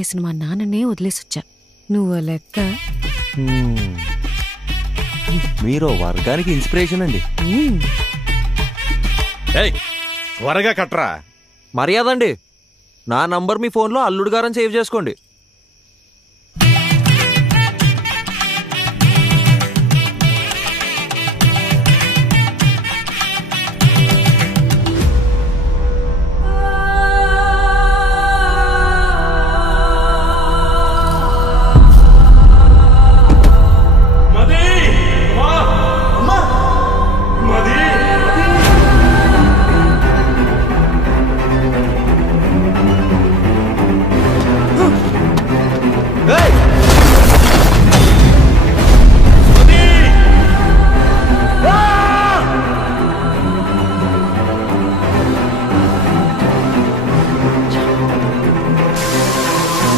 చేసిన మా నాన్ననే వదిలేసొచ్చా. నువ్వు లెక్క. మీరు వర్గానికి ఇన్స్పిరేషన్ అండి. త్వరగా కట్రా. మర్యాదండి, నా నంబర్ మీ ఫోన్లో అల్లుడు గారని సేవ్ చేసుకోండి.